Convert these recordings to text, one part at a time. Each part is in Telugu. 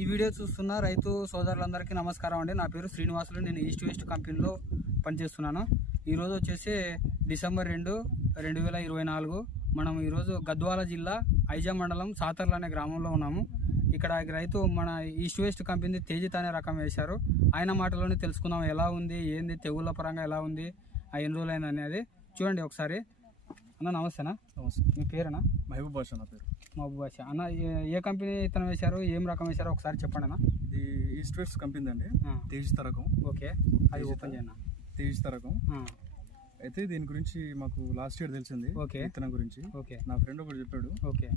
ఈ వీడియో చూస్తున్న రైతు సోదరులందరికీ నమస్కారం అండి. నా పేరు శ్రీనివాసులు. నేను ఈస్ట్ వెస్ట్ కంపెనీలో పనిచేస్తున్నాను. ఈరోజు వచ్చేసి డిసెంబర్ 2, 2024. మనం ఈరోజు గద్వాల జిల్లా ఐజా మండలం సాతర్ల అనే గ్రామంలో ఉన్నాము. ఇక్కడ రైతు మన ఈస్ట్ వెస్ట్ కంపెనీ తేజిత్ అనే రకం వేశారు. ఆయన మాటలోనే తెలుసుకుందాం ఎలా ఉంది, ఏంది, తెగుళ్ళ పరంగా ఎలా ఉంది, ఎన్ని రోజులైంది అనేది చూడండి ఒకసారి. అన్న నమస్తేనా? నమస్తే. మీ పేరేనా? మహబూబ్ బాషా నా పేరు. మహబూబ్ బాషా. అన్న ఏ కంపెనీ ఇతను వేశారు, ఏం రకం వేశారో ఒకసారి చెప్పండి అన్న. ఇది ఈస్ట్ వెస్ట్ కంపెనీ అండి, తేజిత్ రకం. ఓకే, అది ఓపెన్ చేయన్న. తేజిత్ రకం అయితే దీని గురించి మాకు లాస్ట్ ఇయర్ తెలిసింది. ఓకే, విత్తనం గురించి. ఓకే, నా ఫ్రెండ్ ఒకటి చెప్పాడు. ఓకే,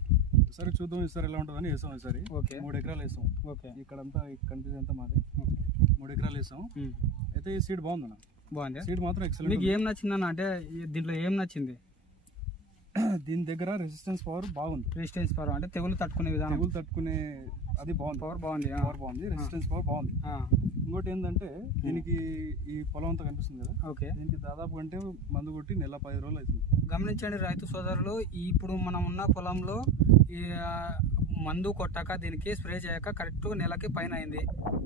సరే చూద్దాం ఈసారి ఎలా ఉంటుందని వేసాం. ఈసారి ఓకే 3 ఎకరాలు వేసాం. ఓకే, ఇక్కడంతా కనిపిస్తే అంతా మాది. 3 ఎకరాలు వేసాం. అయితే ఈ సీడ్ బాగుందన్న. బాగుంది. సీడ్ మాత్రం ఎక్సలెంట్. మీకు ఏం నచ్చిందన్న? అంటే దీంట్లో ఏం నచ్చింది? దీని దగ్గర రెసిస్టెన్స్ పవర్ బాగుంది. రెసిస్టెన్స్ పవర్ అంటే తెగులు తట్టుకునే విధానం, తెగులు తట్టుకునే అది బాగుంది. పవర్ బాగుంది. పవర్ బాగుంది, రెసిస్టెన్స్ పవర్ బాగుంది. ఇంకోటి ఏంటంటే దీనికి ఈ పొలం అంతా కనిపిస్తుంది కదా. ఓకే, దీనికి దాదాపు అంటే మందు కొట్టి నెల 10 రోజులు అవుతుంది. గమనించండి రైతు సోదరులు, ఇప్పుడు మనం ఉన్న పొలంలో ఈ మందు కొట్టాక దీనికి స్ప్రే చేయక కరెక్ట్ నెలకి పైన అయింది.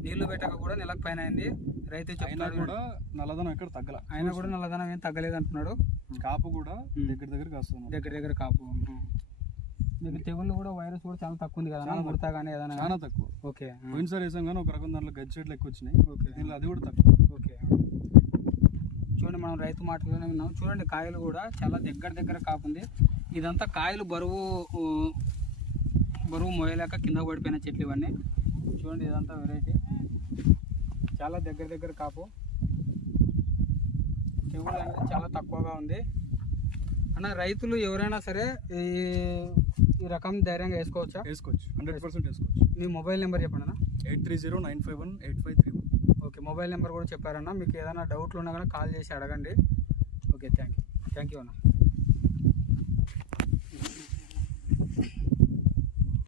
నీళ్లు పెట్టక కూడా నెలకు పైన అయింది. రైతు చెప్తున్నాడు కూడా నల్లదనం ఎక్కడ తగ్గల. ఆయన కూడా నల్లదనం ఏం తగ్గలేదు అంటున్నాడు. కాపు కూడా దగ్గర వస్తుంది. దగ్గర కాపు. మీకు తెగుళ్ళు కూడా వైరస్ కూడా చాలా తక్కువ ఉంది కదా, ముడతా కానీ ఏదైనా చాలా తక్కువ. ఓకే, పోయినసారి వేసాం కానీ ఒక రకం దాంట్లో గజ్జి చెట్లు ఎక్కువ వచ్చినాయి. ఓకే, దీనిలో అది కూడా తక్కువ. ఓకే, చూడండి మనం రైతు మాటలోనే విన్నాం. చూడండి కాయలు కూడా చాలా దగ్గర కాపుంది. ఇదంతా కాయలు బరువు మోయలేక కింద పడిపోయిన చెట్లు ఇవన్నీ. చూడండి ఇదంతా వెరైటీ, చాలా దగ్గర కాపు. తెగులు అనేది చాలా తక్కువగా ఉంది అన్న. రైతులు ఎవరైనా సరే ఈ రకం ధైర్యంగా వేసుకోవచ్చా? వేసుకోవచ్చు, 100% వేసుకోవచ్చు. మీ మొబైల్ నెంబర్ చెప్పండి అన్న. 8309518531. ఓకే, మొబైల్ నెంబర్ కూడా చెప్పారన్న. మీకు ఏదైనా డౌట్లు ఉన్నా కానీ కాల్ చేసి అడగండి. ఓకే, థ్యాంక్ యూ అన్న.